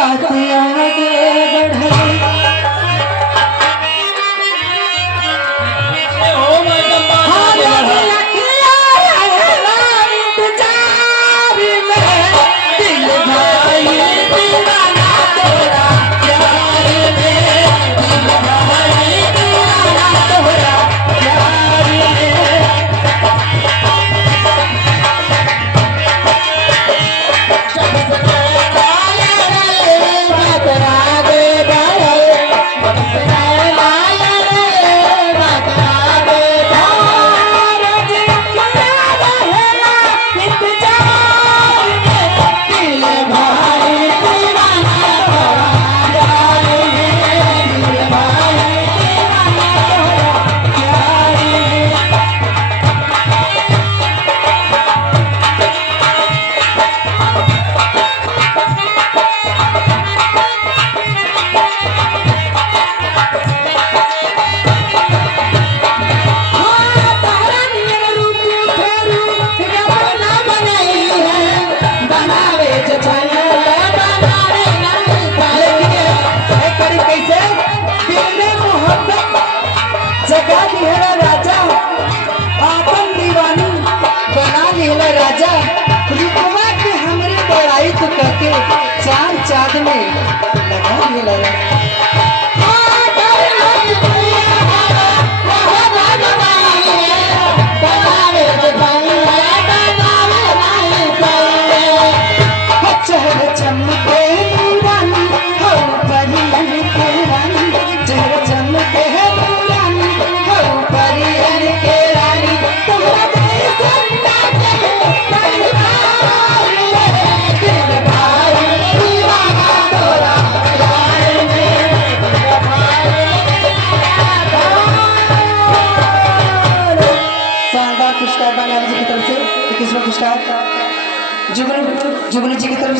बात आगे बढ़े। राजा रुकवा के हमरे बड़ाई तो करके चार चाँद में लगा दिला। पुरस्कार बालाजी की तरफ से, 21वां पुरस्कार जुगनू जी की तरफ से।